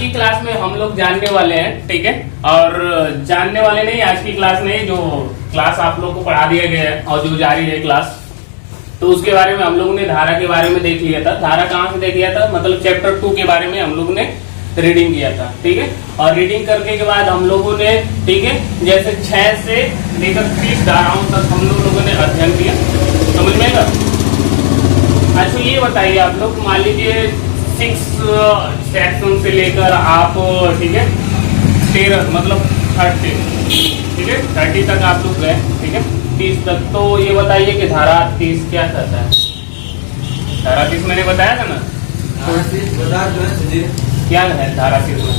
की क्लास में हम लोग जानने वाले हैं, ठीक है। और जानने वाले नहीं, आज की क्लास में जो क्लास आप लोग को पढ़ा दिया गया है और जो जारी है क्लास, तो उसके बारे में हम लोगों ने धारा के बारे में देख लिया था। धारा कहाँ से देख लिया था, मतलब चैप्टर 2 के बारे में हम लोगों ने रीडिंग किया था, ठीक है। और रीडिंग करने के बाद हम लोगों ने, ठीक है, जैसे 6 से लेकर 30 धाराओं तक हम लोगों ने अध्ययन किया, समझ में आएगा। अच्छा ये बताइए आप लोग, मान लीजिए 6 सेक्शन से लेकर आप, ठीक है, 13 मतलब 30, ठीक है, 30 तक आप लोग गए, ठीक है, 30 तक। तो ये बताइए कि धारा 30 क्या कहता है। धारा 30 मैंने बताया था ना, क्या है धारा 30 में,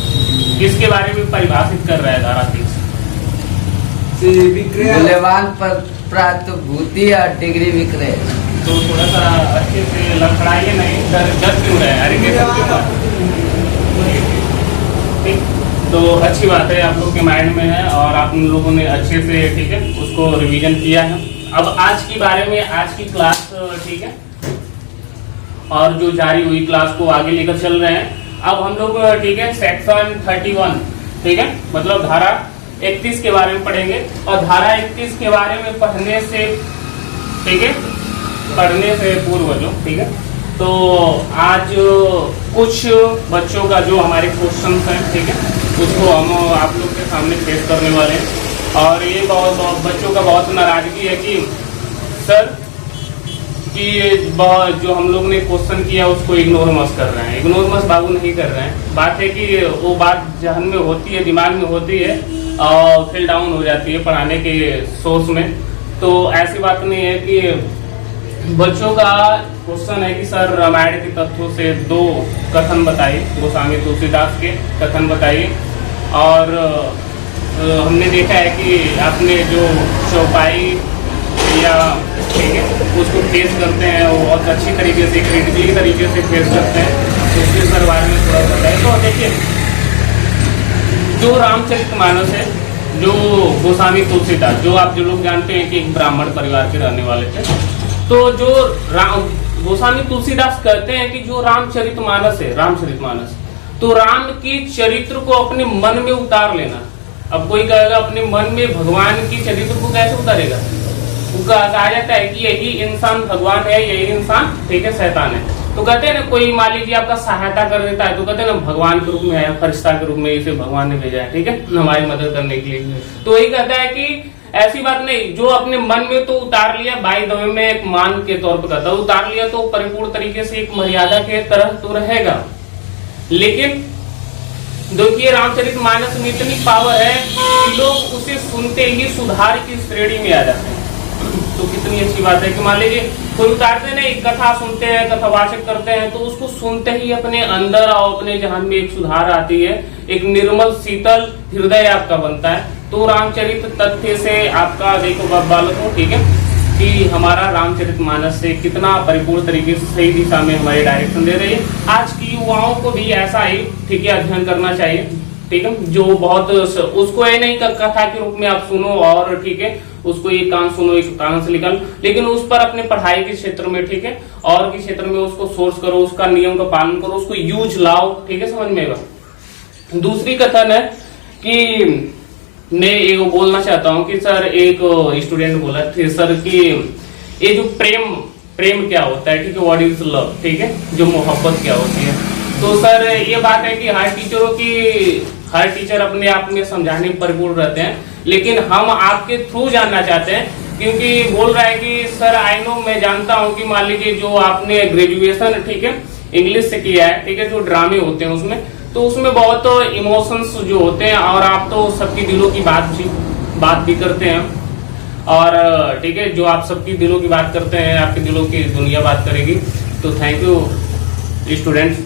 किसके बारे में परिभाषित कर रहा है धारा 30? मूल्यवान प्रतिभूति और डिग्री विक्रय। तो थोड़ा सा अच्छे से लड़खड़ाइए नहीं, डर क्यों रहे, अरे कैसे ठीक। तो अच्छी बात है, आप लोग के माइंड में है और आप लोगों ने अच्छे से, ठीक है, उसको रिवीजन किया है। अब आज की बारे में, आज की क्लास, ठीक है, और जो जारी हुई क्लास को आगे लेकर चल रहे हैं। अब हम लोग, ठीक है, सेक्शन 31, ठीक है, मतलब धारा 31 के बारे में पढ़ेंगे। और धारा 31 के बारे में पढ़ने से, ठीक है, पढ़ने से पूर्व जो, ठीक है, तो आज कुछ बच्चों का जो हमारे क्वेश्चन हैं, ठीक है, उसको हम आप लोग के सामने पेश करने वाले हैं। और ये बहुत बच्चों का बहुत नाराजगी है कि सर कि जो हम लोग ने क्वेश्चन किया उसको इग्नोर मत कर रहे हैं। इग्नोर मत बाबू नहीं कर रहे हैं। बात है कि वो बात जहन में होती है, दिमाग में होती है और फिल डाउन हो जाती है पढ़ाने के सोर्स में। तो ऐसी बात नहीं है कि बच्चों का क्वेश्चन है कि सर रामायण के तथ्यों से 2 कथन बताइए, गोस्वामी तुलसीदास के कथन बताइए। और हमने देखा है कि आपने जो चौपाई या, ठीक है, उसको फेस करते हैं, वो बहुत अच्छी तरीके से, क्रिटिकली तरीके से फेस करते हैं। तो उसके सर बारे में थोड़ा बताइए। तो देखिए, जो रामचरितमानस है, जो गोस्वामी तुलसीदास, जो आप जो लोग जानते हैं कि एक ब्राह्मण परिवार के रहने वाले थे, तो जो गोस्वामी तुलसीदास कहते हैं कि जो रामचरितमानस है, रामचरितमानस, तो राम की चरित्र को अपने मन में उतार लेना। अब कोई कहेगा अपने मन में भगवान की चरित्र को कैसे उतारेगा, कहा जाता है कि यही इंसान भगवान है, यही इंसान, ठीक है, शैतान है। तो कहते हैं ना, कोई मान लीजिए आपका सहायता कर देता है तो कहते हैं ना भगवान के रूप में है, फरिश्ता के रूप में इसे भगवान ने भेजा है, ठीक है, हमारी मदद करने के लिए। तो वही कहता है कि ऐसी बात नहीं, जो अपने मन में तो उतार लिया, बाई द वे में एक मान के तौर पर कहता है, उतार लिया तो परिपूर्ण तरीके से एक मर्यादा के तरह तो रहेगा। लेकिन देखिए, रामचरितमानस में इतनी पावर है कि लोग उसे सुनते ही सुधार की श्रेणी में आ जाते हैं। तो कितनी अच्छी बात है कि मान लीजिए कोई उतारते नहीं, कथा सुनते हैं, कथावाचक करते हैं, तो उसको सुनते ही अपने अंदर और अपने जहन में एक सुधार आती है, एक निर्मल शीतल हृदय आपका बनता है। तो रामचरित तथ्य से आपका देखो बालकों, ठीक है, कि हमारा रामचरितमानस से कितना परिपूर्ण तरीके से सही दिशा में हमारी डायरेक्शन दे रही है। आज की युवाओं को भी ऐसा ही, ठीक है, अध्ययन करना चाहिए, ठीक है, जो बहुत उसको ये नहीं कथा के रूप में आप सुनो और, ठीक है, उसको एक कान सुनो, एक कान से निकाल, लेकिन उस पर अपने पढ़ाई के क्षेत्र में, ठीक है, और के क्षेत्र में उसको सोर्स करो, उसका नियम का पालन करो, उसको यूज लाओ, ठीक है, समझ में आएगा। दूसरी कथन है कि मैं ये बोलना चाहता हूँ कि सर, एक स्टूडेंट बोला थे सर कि ये जो प्रेम क्या होता है, ठीक है, व्हाट इज लव, ठीक है, जो मोहब्बत क्या होती है। तो सर ये बात है कि हर टीचर अपने आप में समझाने परिपूर्ण रहते हैं, लेकिन हम आपके थ्रू जानना चाहते हैं, क्योंकि बोल रहा है कि सर आई नो, मैं जानता हूं कि मान लीजिए जो आपने ग्रेजुएशन, ठीक है, इंग्लिश से किया है, ठीक है, जो ड्रामे होते हैं उसमें, तो उसमें बहुत इमोशंस जो होते हैं और आप तो सबकी दिलों की बात भी करते हैं, और ठीक है, जो आप सबकी दिलों की बात करते हैं, आपके दिलों की दुनिया बात करेगी। तो थैंक यू स्टूडेंट्स।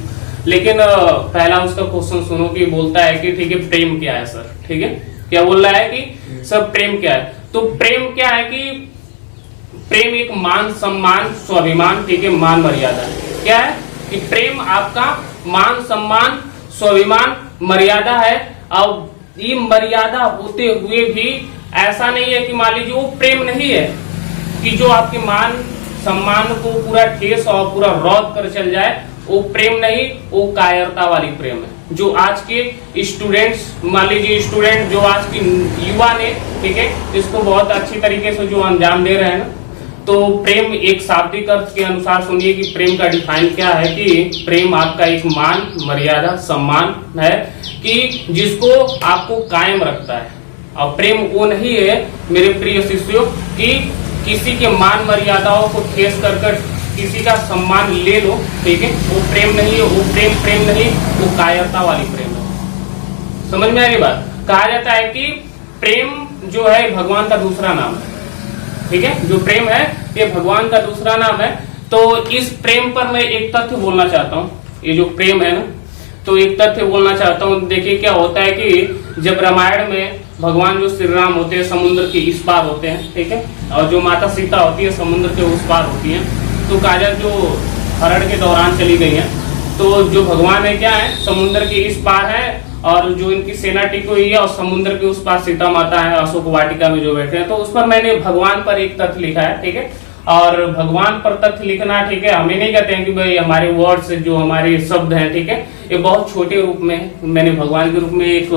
लेकिन पहला उसका क्वेश्चन सुनो कि बोलता है कि ठीक है, प्रेम क्या है सर, ठीक है, क्या बोल रहा है कि सर प्रेम क्या है। तो प्रेम क्या है कि प्रेम एक मान सम्मान स्वाभिमान, ठीक है, मान मर्यादा है। क्या है कि प्रेम आपका मान सम्मान स्वाभिमान मर्यादा है। अब ये मर्यादा होते हुए भी ऐसा नहीं है कि मान लीजिए वो प्रेम नहीं है कि जो आपके मान सम्मान को पूरा ठेस और पूरा रौद कर चल जाए, वो प्रेम नहीं, वो कायरता वाली प्रेम है। जो आज के स्टूडेंट्स, मान लीजिए स्टूडेंट जो आज की युवा ने, ठीक है, इसको बहुत अच्छी तरीके से जो अंजाम दे रहे हैं ना, तो प्रेम एक शाब्दिक अर्थ के अनुसार सुनिए कि प्रेम का डिफाइन क्या है, कि प्रेम आपका एक मान, मर्यादा, सम्मान है कि जिसको आपको कायम रखता है। और प्रेम वो नहीं है मेरे प्रिय शिष्यों कि किसी के मान मर्यादाओं को ठेस कर किसी का सम्मान ले लो, ठीक है, वो प्रेम नहीं है। वो प्रेम नहीं, वो कायरता वाली प्रेम है। समझ में आ रही बात? कहा जाता है कि प्रेम जो है भगवान का दूसरा नाम है, ठीक है, जो प्रेम है ये भगवान का दूसरा नाम है। तो इस प्रेम पर मैं एक तथ्य बोलना चाहता हूँ। ये जो प्रेम है ना, तो एक तथ्य बोलना चाहता हूँ। देखिए क्या होता है कि जब रामायण में भगवान जो श्री राम होते हैं समुद्र के इस पार होते हैं, ठीक है, और जो माता सीता होती है समुद्र के उस पार होती है, तो काजल जो हरण के दौरान चली गई है, तो जो भगवान है क्या है, समुद्र के इस पार है, और जो इनकी सेना टिकी हुई है, और समुद्र के उस पार सीता माता है अशोक वाटिका में जो बैठे हैं। तो उस पर मैंने भगवान पर एक तथ्य लिखा है, ठीक है, और भगवान पर तथ्य लिखना, ठीक है, हमें नहीं कहते हैं कि भाई हमारे वर्ड्स जो हमारे शब्द हैं, ठीक है, ये बहुत छोटे रूप में मैंने भगवान के रूप में एक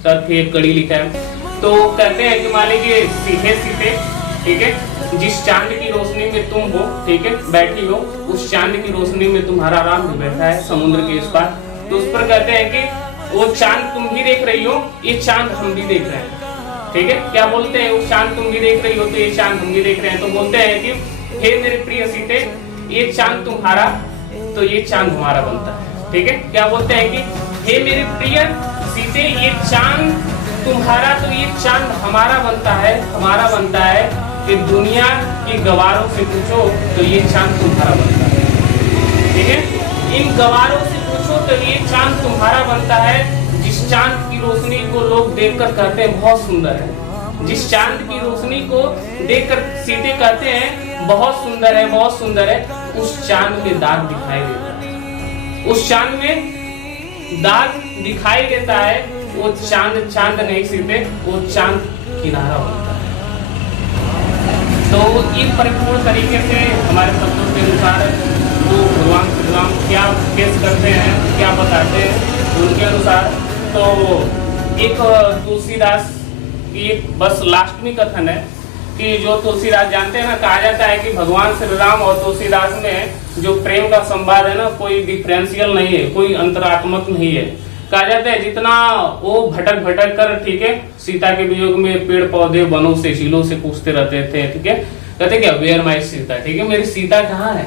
तथ्य, एक कड़ी लिखा है। तो कहते हैं कि मान लीजिए सीधे सीधे, ठीक है, जिस चांद की रोशनी में तुम हो, ठीक है, बैठी हो, उस चांद की रोशनी में तुम्हारा राम भी बैठा है समुद्र के इस पार। तो उस पर कहते हैं कि वो चांद तुम भी देख रही हो, ये चांद हम भी देख रहे हैं, ठीक है। क्या बोलते हैं, वो चांद तुम भी देख रही हो, तो ये चांद हम भी देख रहे हैं। तो बोलते हैं कि हे मेरे प्रिय सीते, ये चांद तुम्हारा तो ये चांद हमारा बनता है, ठीक है। क्या बोलते हैं कि हे मेरे प्रिय सीते, ये चांद तुम्हारा तो ये चांद हमारा बनता है, हमारा बनता है। कि दुनिया की गवारों से पूछो तो ये चांद तुम्हारा बनता है, ठीक है। इन गवारों से पूछो तो ये चांद तुम्हारा बनता है, जिस चांद की रोशनी को लोग देखकर कहते हैं बहुत सुंदर है। जिस चांद की रोशनी को देखकर सीते कहते हैं बहुत सुंदर है, बहुत सुंदर है, उस चांद में दाग दिखाई देता है। उस चांद में दाग दिखाई देता है। वो चांद चांद नहीं सीते, वो चांद किनारा बनता है। तो एक परिपूर्ण तरीके से हमारे शब्दों के अनुसार वो भगवान श्री राम क्या पेश करते हैं, क्या बताते हैं उनके अनुसार। तो एक तुलसीदास की एक बस लास्ट में कथन है कि जो तुलसीदास जानते हैं ना, कहा जाता है कि भगवान श्री राम और तुलसीदास में जो प्रेम का संवाद है ना, कोई डिफरेंशियल नहीं है, कोई अंतरात्मक नहीं है। कहा जाता है जितना वो भटक भटक कर, ठीक है, सीता के वियोग में पेड़ पौधे वनों से झीलों से पूछते रहते थे, ठीक है, कहते क्या वेयर माई सीता, ठीक है, मेरी सीता कहाँ है,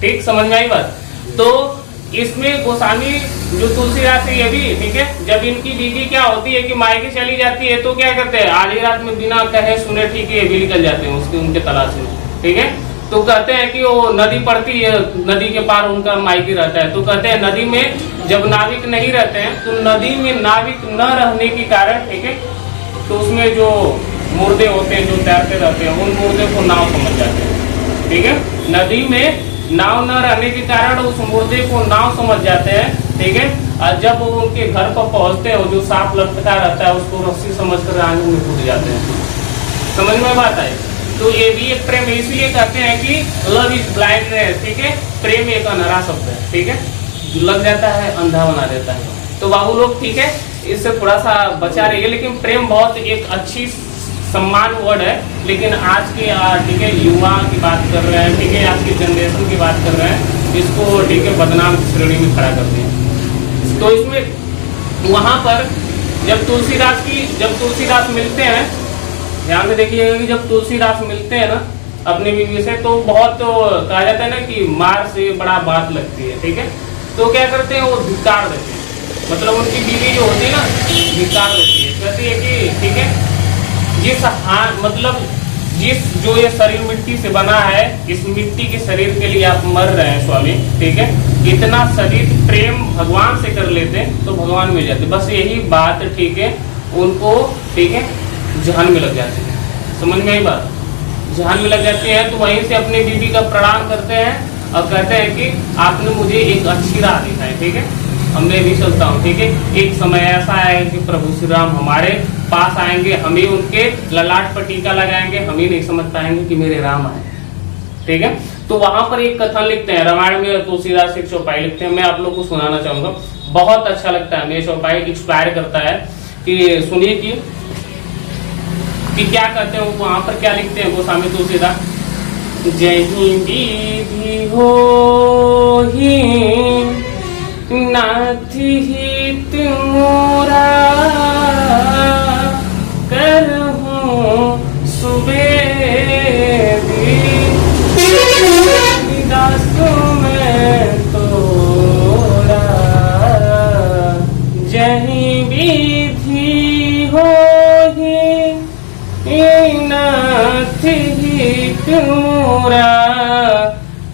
ठीक, समझ में आई बात। तो इसमें गोस्वामी जो तुलसीदास है ये भी, ठीक है, जब इनकी बीवी क्या होती है कि मायके चली जाती है, तो क्या करते हैं आधी रात में बिना कहे सुने, ठीक है, भी निकल जाते हैं उसके उनके तलाश में, ठीक है। तो कहते हैं कि वो नदी पड़ती है, नदी के पार उनका मायके रहता है। तो कहते हैं नदी में जब नाविक नहीं रहते हैं, तो नदी में नाविक न रहने के कारण, ठीक है, तो उसमें जो मुर्दे होते हैं जो तैरते रहते हैं, उन मुर्दे को नाव समझ जाते हैं, ठीक है। नदी में नाव न रहने के कारण उस मुर्दे को नाव समझ जाते हैं, ठीक है। और जब वो उनके घर पर पहुंचते हैं, जो सांप लटका रहता है उसको रस्सी समझकर आंगन में कूद जाते हैं। समझ में बात आई। तो ये भी एक प्रेम इसलिए कहते हैं कि लव इज ब्लाइंडनेस, ठीक है, प्रेम एक अंधा शब्द है, ठीक है, लग जाता है अंधा बना देता है। तो बाबू लोग, ठीक है, इससे थोड़ा सा बचा रहिए। लेकिन प्रेम बहुत एक अच्छी सम्मान वर्ड है, लेकिन आज के, ठीक है, युवा की बात कर रहे हैं, ठीक है, आज की जनरेशन की बात कर रहे हैं, इसको, ठीक है, बदनाम श्रेणी में खड़ा करते हैं। तो इसमें वहां पर जब तुलसीदास मिलते हैं, ध्यान में देखिएगा कि जब तुलसीदास मिलते हैं ना अपनी बीवी से, तो बहुत कहा जाता है ना कि मार से बड़ा बात लगती है, ठीक है। तो क्या करते हैं, वो धिक्कार देते हैं, मतलब उनकी बीवी जो होती है ना धिक्कार देती है, कहती है कि ठीक है, जिस जो ये शरीर मिट्टी से बना है, इस मिट्टी के शरीर के लिए आप मर रहे हैं स्वामी, ठीक है, इतना शरीर प्रेम भगवान से कर लेते तो भगवान मिल जाते। बस यही बात, ठीक है, उनको, ठीक है, जहान में लग जाते हैं। समझ में आई बात, जहान में लग जाते हैं। तो वहीं से अपनी बीवी का प्रणाम करते हैं और कहते हैं कि आपने मुझे एक अच्छी राह दिखाई, ठीक है, अब मैं भी चलता हूँ, ठीक है। एक समय ऐसा आएगा कि प्रभु श्री राम हमारे पास आएंगे, हम ही उनके ललाट पर टीका लगाएंगे, हम ही नहीं समझ पाएंगे कि मेरे राम आए, ठीक है। तो वहां पर एक कथन लिखते हैं, रामायण में तुलसीदास एक चौपाई लिखते हैं, मैं आप लोग को सुनाना चाहूंगा, बहुत अच्छा लगता है, ये चौपाई इंस्पायर करता है कि सुनिए कि क्या कहते हैं वहां पर, क्या लिखते हैं गोस्वामी तुलसीदास। जहीं विधि होहि नाथ हित मोरा, करहूं सुबेदी दास में तोरा। जहीं विधि होहि नाथ हित मोरा,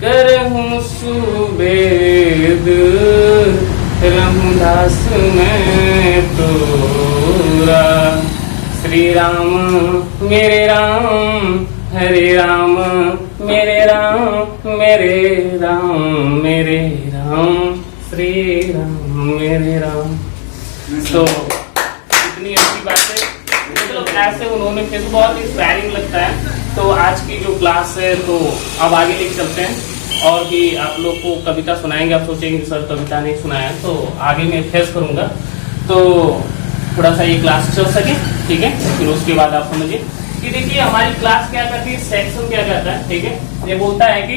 करहूं सुबेद रामदास में तोरा। श्री राम मेरे राम, हरे राम मेरे राम, मेरे राम मेरे राम, श्री राम मेरे राम। तो इतनी अच्छी बात है, मतलब ऐसे उन्होंने फिर बहुत इंस्पायरिंग लगता है। तो आज की जो क्लास है तो अब आगे लेके चलते हैं, और भी आप लोग को कविता सुनाएंगे। आप सोचेंगे सर कविता नहीं सुनाया, तो आगे मैं फेस करूंगा, तो थोड़ा सा ये क्लास चल सके, ठीक है। फिर उसके बाद आप समझिए कि देखिए हमारी क्लास क्या करती है, सेक्शन क्या कहता है, ठीक है। ये बोलता है कि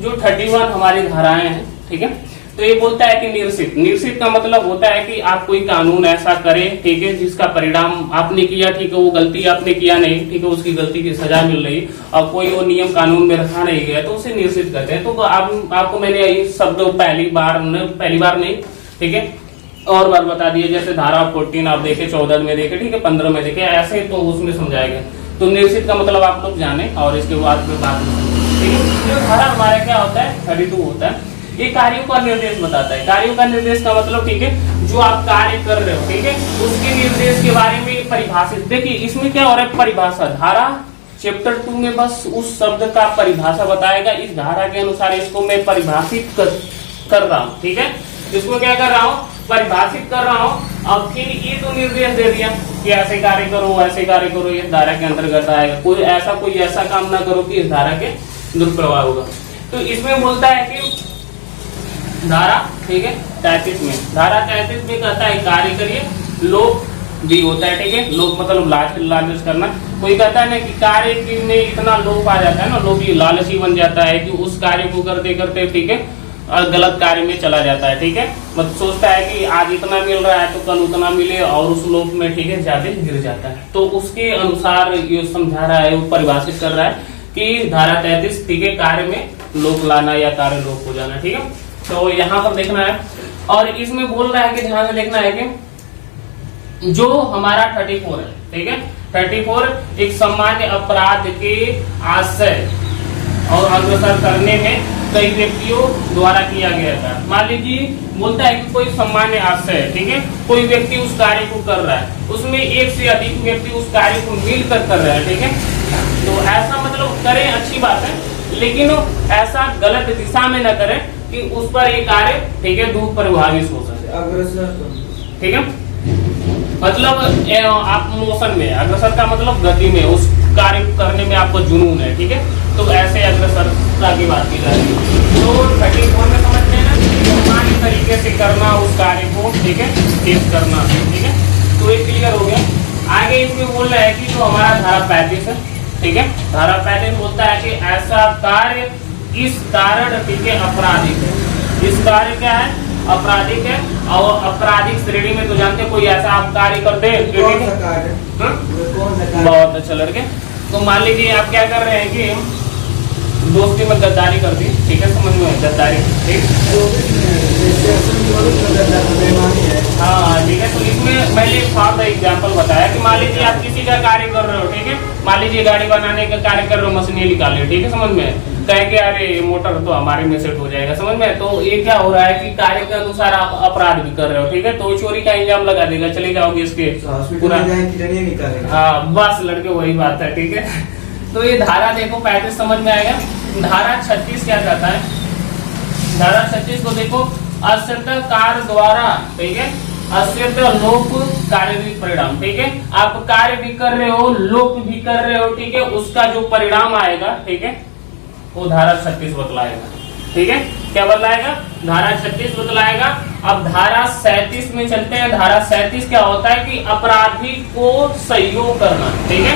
जो 31 हमारी धाराएं हैं, ठीक है, तो ये बोलता है कि निरसित, निरसित का मतलब होता है कि आप कोई कानून ऐसा करें, ठीक है, जिसका परिणाम आपने किया, ठीक है, वो गलती आपने किया नहीं, ठीक है, उसकी गलती की सजा मिल रही, और कोई वो नियम कानून में रखा नहीं गया, तो उसे निरसित कहते हैं। तो आपको मैंने ये शब्द पहली बार नहीं, ठीक है, और बार बता दिए, जैसे धारा 14 आप देखे, 14 में देखे, ठीक है, 15 में देखे, ऐसे तो उसमें समझाएगा। तो निरसित का मतलब आप लोग जाने, और इसके बाद में बात, ठीक है। जो धारा हमारा क्या होता है, 32 होता है, ये कार्यों का निर्देश बताता है। कार्यों का निर्देश का मतलब, ठीक है, जो आप कार्य कर रहे हो, ठीक है, उसके निर्देश के बारे में परिभाषित। देखिए इसमें क्या हो रहा है, परिभाषा। धारा चैप्टर 2 में बस उस शब्द का परिभाषा बताएगा, इस धारा के अनुसार इसको मैं परिभाषित कर रहा हूँ, ठीक है, इसको क्या कर रहा हूँ, परिभाषित कर रहा हूँ। अब फिर ये तो निर्देश दे दिया कि ऐसे कार्य करो, ऐसे कार्य करो, ये धारा के अंतर्गत आएगा, कोई ऐसा काम ना करो कि इस धारा के दुष्प्रभाव होगा। तो इसमें बोलता है कि धारा, ठीक है, 33 में, धारा 33 में कहता है कार्य करिए, लोभ भी होता है, ठीक है, लोभ मतलब लालच करना। कोई कहता है ना कि कार्य में इतना लोभ आ जाता है ना, लोभी लालची बन जाता है कि उस कार्य को करते करते, ठीक है, और गलत कार्य में चला जाता है, ठीक है, मतलब सोचता है कि आज इतना मिल रहा है तो कल उतना मिले, और उस लोभ में, ठीक है, ज्यादा गिर जाता है। तो उसके अनुसार ये समझा रहा है, वो परिभाषित कर रहा है कि धारा 33, ठीक है, कार्य में लोभ लाना या कार्य लोभ हो जाना, ठीक है। तो यहाँ पर देखना है, और इसमें बोल रहा है कि ध्यान से देखना है कि जो हमारा 34 है, ठीक है, 34 एक सामान्य अपराध के आशय और अग्रसर करने में कई व्यक्तियों द्वारा किया गया था। मान लीजिए बोलता है कि कोई सामान्य आशय है, ठीक है, कोई व्यक्ति उस कार्य को कर रहा है, उसमें एक से अधिक व्यक्ति उस कार्य को मिलकर कर रहे हैं, ठीक है, तो ऐसा मतलब करें, अच्छी बात है, लेकिन ऐसा गलत दिशा में न करें कि उस पर एक कार्य, ठीक है, दुष्प्रभावित हो सके, ठीक है, मतलब आप मोशन में, अग्रसर का मतलब गति में, उस कार्य करने में आपको जुनून है, ठीक है, तो ऐसे अग्रसरता की बात की जा रही है। तो 34 में समझते हैं ना, सामान्य तरीके से करना उस कार्य को, ठीक है, तेज करना, ठीक है, तो ये क्लियर हो गया। आगे इसमें बोल रहा है कि जो हमारा धारा 35 है, ठीक है, धारा 35 बोलता है कि ऐसा कार्य इस कारण, ठीक है, आपराधिक है। इस कार्य क्या है, आपराधिक है, और आपराधिक श्रेणी में तो जानते हैं, कोई ऐसा आप कार्य करते हैं, बहुत अच्छा लड़के। तो मान लीजिए आप क्या कर रहे हैं कि दोस्ती में गद्दारी कर दी, ठीक है, समझ में गद्दारी, ठीक, हाँ, ठीक है। तो इसमें मैंने एक फॉर एग्जाम्पल बताया कि मान लीजिए आप किसी का कार्य कर रहे हो, ठीक है, मान लीजिए गाड़ी बनाने का कार्य कर रहे हो, मशीनें निकाल रहे हो, ठीक है, समझ में, कहेंगे अरे मोटर तो हमारे में सेट हो जाएगा, समझ में। तो ये क्या हो रहा है कि कार्य के अनुसार आप अपराध भी कर रहे हो, ठीक है, तो चोरी का इल्जाम लगा देगा, चले जाओगे इसके पूरा, हाँ बस लड़के वही बात है, ठीक है। तो ये धारा देखो 35 समझ में आएगा। धारा 36 क्या कहता है, धारा 36 को देखो, अश्रद्धा कार्य द्वारा, ठीक है, अश्रद्धा लोक कार्य भी परिणाम, ठीक है, आप कार्य भी कर रहे हो, लोक भी कर रहे हो, ठीक है, उसका जो परिणाम आएगा, ठीक है, वो धारा 36 बतलाएगा। ठीक है, क्या बतलाएगा? धारा 36 बतलाएगा। अब धारा 37 में चलते हैं। धारा 37 क्या होता है कि अपराधी को सहयोग करना। ठीक है,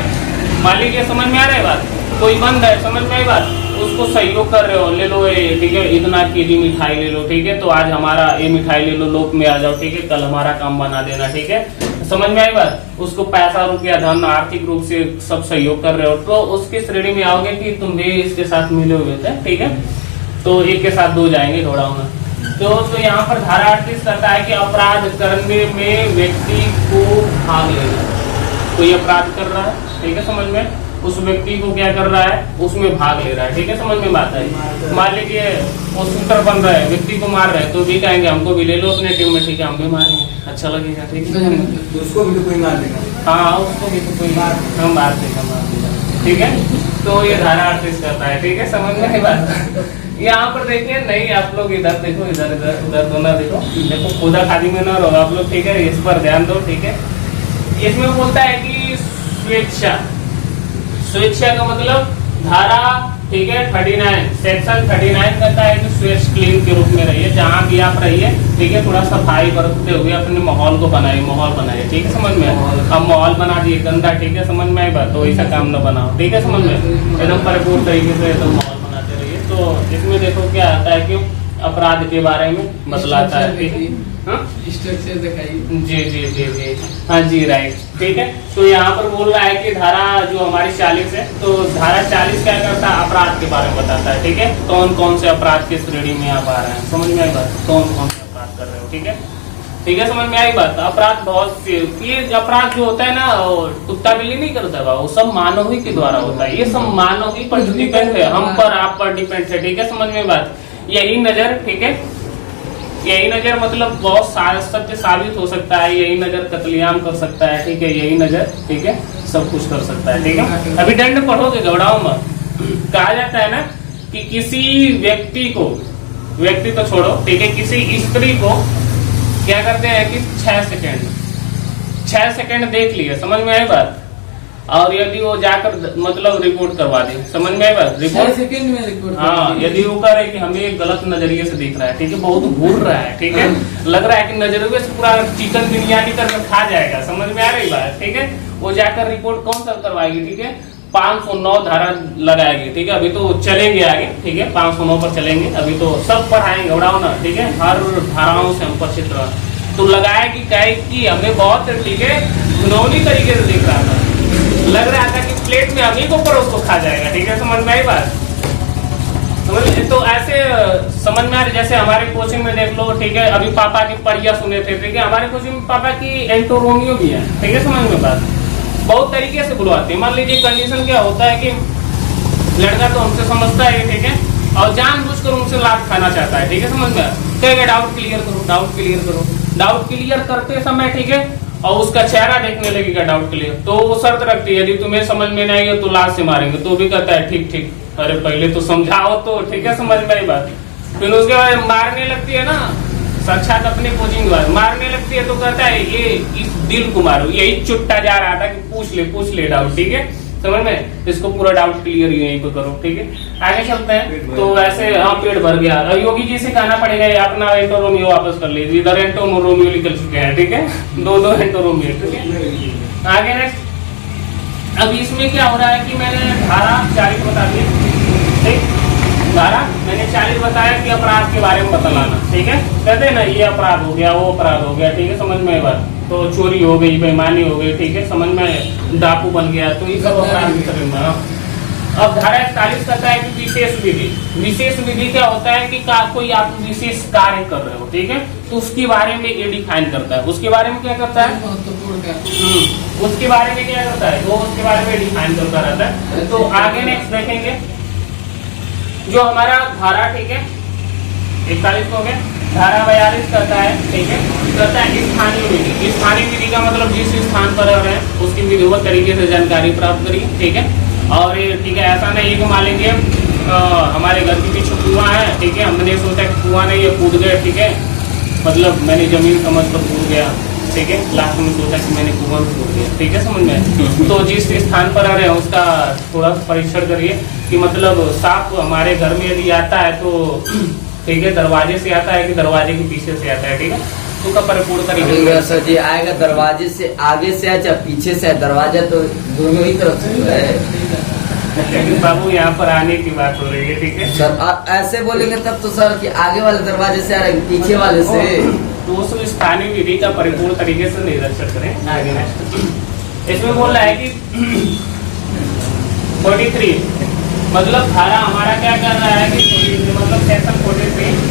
मान लीजिए, समझ में आ रहा है बात, कोई बंद है, समझ में आई बात, उसको सहयोग कर रहे हो, ले लो ये, ठीक है, इतना केजी मिठाई ले लो, ठीक है, तो आज हमारा ये मिठाई ले लो, लोक में आ जाओ, ठीक है, कल हमारा काम बना देना। ठीक है, समझ में आई बात, उसको पैसा, रुपया, धन, आर्थिक रूप से सब सहयोग कर रहे हो, तो उसकी श्रेणी में आओगे कि तुम भी इसके साथ मिले हुए थे। ठीक है, तो एक के साथ दो जाएंगे थोड़ा होना। तो यहाँ पर धारा 38 कहता है कि अपराध करने में व्यक्ति को भाग लेना। कोई अपराध कर रहा है, ठीक है, समझ में, उस व्यक्ति को क्या कर रहा है, उसमें भाग ले रहा है। ठीक है, समझ में बात है। मान लीजिए वो शूटर बन रहा है, व्यक्ति को मार रहे हैं, तो भी कहेंगे हमको भी ले लो अपने टीम में, ठीक है, हम भी मारेंगे, अच्छा लगेगा। ठीक है, उसको भी तो कोई मार देगा। हाँ, उसको भी तो कोई हम मार देगा। ठीक है, तो ये धारा 38 करता है। ठीक है, समझ में आई बात। यहाँ पर देखिए, नहीं आप लोग इधर देखो, इधर इधर उधर दोनों देखो, देखो खुदा खाली में ना रहो आप लोग। ठीक है, इस पर ध्यान दो। ठीक है, इसमें बोलता है कि स्वेच्छा, स्वेच्छा का मतलब धारा, ठीक है, 39 सेक्शन 39 कहता है कि स्वेच्छ क्लीन के रूप में रहिए, जहाँ भी आप रहिए। ठीक है, थोड़ा सफाई बरतते हुए अपने माहौल को बनाइए, माहौल बनाइए। ठीक है, समझ में, अब माहौल बना दिए गंदा, ठीक है, समझ में आई बात, तो ऐसा काम न बनाओ। ठीक है, समझ में, एकदम परिपूर्ण तरीके से एकदम माहौल बनाते रहिए। तो इसमें देखो क्या आता है कि अपराध के बारे में बतलाता है। ठीक है, स्ट्रक्चर दिखाइए। जी जी जी जी, हाँ जी, राइट। ठीक है, तो यहाँ पर बोल रहा है कि धारा जो हमारी 40 है, तो धारा 40 क्या करता है, अपराध के बारे में बताता है। ठीक है, कौन कौन से अपराध की श्रेणी में आप आ रहे हैं, समझ में आई बात, कौन कौन से अपराध कर रहे हो। ठीक है, ठीक है, समझ में आई बात। अपराध बहुत से, ये अपराध जो होता है ना, कुत्ता बिल्ली नहीं करता, वो सब मानव ही के द्वारा होता है। ये सब मानव ही पर डिपेंड है, हम पर, आप पर डिपेंड है। ठीक है, समझ में बात। यही नजर, ठीक है, यही नजर मतलब बहुत सत्य साबित हो सकता है, यही नजर कत्लेआम कर सकता है। ठीक है, यही नजर, ठीक है, सब कुछ कर सकता है। ठीक है, अभी दंड पढ़ोगे, घबराओ मत। कहा जाता है ना कि किसी व्यक्ति को, व्यक्ति तो छोड़ो, ठीक है, किसी स्त्री को क्या करते हैं कि 6 सेकंड देख लिया, समझ में आई बात, और यदि वो जाकर मतलब रिपोर्ट करवा दे, समझ में आई बात, रिपोर्ट सेकंड में रिपोर्ट। हाँ, यदि वो करे कि हमें गलत नजरिए से देख रहा है, ठीक है, बहुत घूर रहा है, ठीक है, लग रहा है कि नजरिए से पूरा चिकन बिरयानी करके खा जाएगा, समझ में आ रही बात। ठीक है, वो जाकर रिपोर्ट कौन सा करवाएगी, ठीक है, 509 धारा लगाएगी। ठीक है, अभी तो चलेंगे आगे, ठीक है, 509 पर चलेंगे, अभी तो सब पढ़ाएंगे, उड़ाओ ना। ठीक है, हर धाराओं से हम परिचित रहा, तो लगाएगी कहे कि हमें बहुत, ठीक है, घिनौनी तरीके से देख रहा था, लग रहा था कि प्लेट में अभी को परोस को खा जाएगा। ठीक है, समझ में आई बात, समझ। तो ऐसे समझ में आ रही, जैसे हमारे कोचिंग में देख लो, ठीक है, अभी पापा की परिया सुने थे, ठीक है, हमारे कोचिंग में पापा की एंटो रोमियो भी है। ठीक है, समझ में बात, बहुत तरीके से बुलवाते हैं। मान लीजिए कंडीशन क्या होता है कि लड़का तो हमसे समझता है, ठीक है, और जानबूझकर उनसे लाभ खाना चाहता है। ठीक है, समझ में, कहेगा डाउट क्लियर करो, डाउट क्लियर करो, डाउट क्लियर करते समय, ठीक है, और उसका चेहरा देखने लगेगा डाउट क्लियर, तो वो शर्त रखती है, यदि तुम्हें समझ में नहीं आएगा तो लाश से मारेंगे, तो भी कहता है ठीक ठीक, अरे पहले तो समझाओ तो। ठीक है, समझ में आई बात। फिर उसके बाद मारने लगती है ना, साक्षात अपने कोचिंग द्वारा मारने लगती है, तो कहता है ये इस दिल को मारो, यही चुट्टा जा रहा था कि पूछ ले डाउट। ठीक है, समझ में, इसको पूरा डाउट क्लियर यहीं पे करो। ठीक है, आगे चलते हैं। तो वैसे हाँ, पेट भर गया, योगी जी से कहना पड़ेगा अपना एंटो रोमियो वापस कर लीजिए, इधर एंटो रोमियो निकल चुके हैं। ठीक है, दो एंटो रोमियो। ठीक है, आगे नेक्स्ट। अब इसमें क्या हो रहा है कि मैंने धारा 40 बता दी, ठीक, धारा मैंने 40 बताया कि अपराध के बारे में बतलाना। ठीक है, कहते हैं ना, ये अपराध हो गया, वो अपराध हो गया। ठीक है, समझ में आई बात, तो चोरी हो गई, बेईमानी हो गई, ठीक है, समझ में, डाकू बन गया, तो ये सब अपराध की तरह में। अब धारा 41 कहता है कि विशेष विधि, विशेष विधि क्या होता है कि कोई आप विशेष कार्य कर रहे हो, ठीक है, तो उसके बारे में ये डिफाइन करता है, उसके बारे में क्या करता है, उसके बारे में क्या करता है, वो उसके बारे में डिफाइन करता रहता है। तो आगे नेक्स्ट देखेंगे जो हमारा धारा, ठीक है, 41 हो गया, धारा 42 कहता है, ठीक है, कहता है स्थानीय विधि। स्थानीय विधि का मतलब जिस स्थान पर रह रहे हैं उसकी विधिवत तरीके से जानकारी प्राप्त करिए। ठीक है, और ठीक है, ऐसा नहीं कि मान लीजिए हमारे घर के पीछे कुआं है, ठीक है, हमने सोचा कि कुआं नहीं है, कूद गए, ठीक है, मतलब मैंने जमीन समझ कर कूद गया, ठीक है। लास्ट में सोचा कि मैंने कुआं भी छोड़ दिया, ठीक है, समझ में। तो जिस स्थान पर आ रहे हैं उसका थोड़ा परीक्षण करिए कि मतलब सांप हमारे घर में यदि आता है तो ठीक है दरवाजे से आता है कि दरवाजे के पीछे से आता है, ठीक है। तो का परिपूर्ण तरीके सर जी आएगा दरवाजे से आगे से है चाहे पीछे से है, दरवाजा तो दोनों ही तरफ से है। लेकिन बाबू यहाँ पर आने की बात हो रही है, ठीक है सर आप ऐसे बोलेंगे तब तो सर कि आगे वाले दरवाजे से आ रहे पीछे वाले से। तो उस स्थानीय विधि का परिपूर्ण तरीके से निरीक्षण करें। आगे नेक्स्ट इसमें बोल रहा है कि 43 मतलब धारा हमारा क्या कर रहा है कि मतलब सेक्शन 43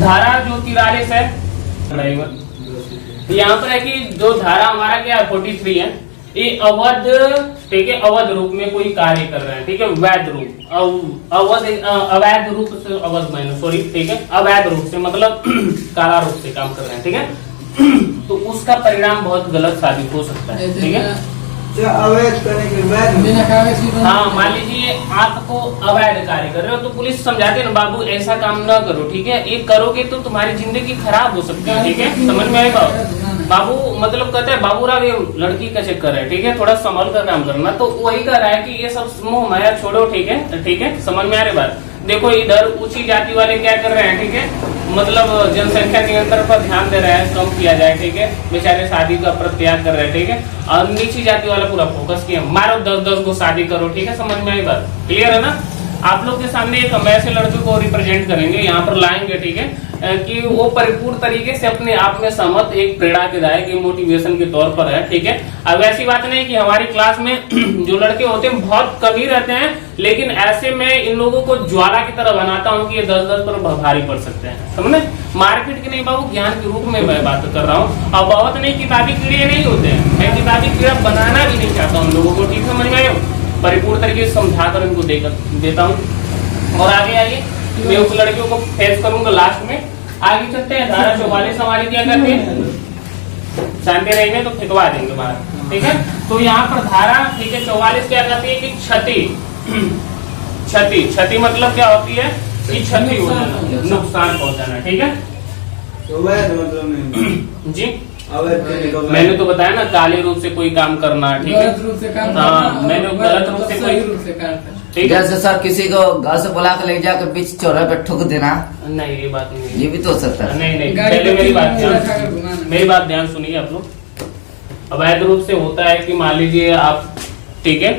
धारा जो 43 है यहाँ पर है कि जो धारा हमारा क्या 43 है ये अवध, ठीक है, अवध रूप में कोई कार्य कर रहे हैं, ठीक है, वैध रूप अवैध रूप से अवध मैंने सॉरी, ठीक है, अवैध रूप से मतलब काला रूप से काम कर रहे हैं, ठीक है। तो उसका परिणाम बहुत गलत साबित हो सकता है, ठीक है। अवैध करने के बाद हाँ मान लीजिए आपको अवैध कार्य कर रहे हो तो पुलिस समझाते ना बाबू ऐसा काम ना करो, ठीक है, ये करोगे तो तुम्हारी जिंदगी खराब हो सकती है, ठीक है, समझ में आएगा। बाबू मतलब कहते हैं बाबूराव ये लड़की का चक्कर है, ठीक है, थोड़ा संभल कर काम करना। तो वही कर रहा है कि ये सब मोह माया छोड़ो, ठीक है, ठीक है, समझ में आ रही बात। देखो इधर ऊंची जाति वाले क्या कर रहे हैं, ठीक है, मतलब जनसंख्या नियंत्रण पर ध्यान दे रहे हैं, कम किया जाए, ठीक है, बेचारे शादी का प्रत्याग कर रहे हैं, ठीक है, और नीची जाति वाला पूरा फोकस किया मारो 10-10 को शादी करो, ठीक है, समझ में आई बात, क्लियर है ना। आप लोग के सामने एक हम ऐसे लड़के को रिप्रेजेंट करेंगे, यहाँ पर लाएंगे, ठीक है, कि वो परिपूर्ण तरीके से अपने आप में सहमत एक प्रेरणादायक मोटिवेशन के तौर पर है, ठीक है। अब ऐसी बात नहीं कि हमारी क्लास में जो लड़के होते हैं बहुत कम ही रहते हैं, लेकिन ऐसे में इन लोगों को ज्वाला की तरह बनाता हूँ कि ये 10-10 पर भारी पड़ सकते हैं, समझे। मारपीट के नहीं बाबू, ज्ञान के रूप में मैं बात कर रहा हूँ। और बहुत नहीं किताबी कीड़े नहीं होते हैं, मैं किताबी कीड़ा बनाना भी नहीं चाहता हूँ लोगों को, ठीक समझ में आए। परिपूर्ण तरीके से समझाकर इनको देता हूँ। और आगे आइए मैं उस लड़कियों को फेस करूंगा लास्ट में। आगे चलते हैं। धारा 44 हमारी क्या करती है, शांति रहेंगे तो फिकवा देंगे बाहर, ठीक है। तो यहाँ पर धारा, ठीक है, 44 क्या करती है कि क्षति मतलब क्या होती है कि क्षति हो जाना, नुकसान पहुंचाना, ठीक है। मतलब जी मैंने तो बताया ना, काले रूप से कोई काम करना, ठीक है, हाँ मैंने गलत रूप से कोई, ठीक है। जैसे सर किसी को घर से बुला कर ले जाकर बीच चौराहे पे ठुक देना, नहीं ये बात नहीं, ये भी तो हो सकता है। नहीं पहले मेरी बात ध्यान सुनिए आप लोग। अवैध रूप से होता है कि मान लीजिए आप, ठीक है,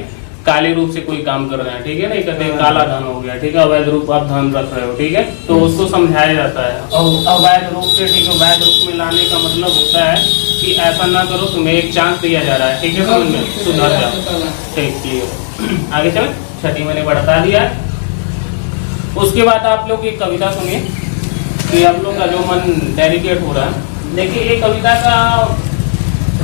काले रूप से कोई काम कर रहे हैं, ठीक है, नहीं कहते काला धन हो गया, ठीक है, अवैध रूप आप धन रख रहे हो, ठीक है, तो उसको समझाया जाता है। और अवैध रूप से, ठीक है, वैध रूप में लाने का मतलब होता है कि ऐसा ना करो, तुम्हें एक चांस दिया जा रहा है, ठीक है, समझ में, सुधर जाओ, ठीक, क्लियर। आगे चले, छठी मैंने बढ़ा दिया। उसके बाद आप लोग एक कविता सुनिए कि आप लोग का जो मन डेडिकेट हो रहा है। देखिए ये कविता का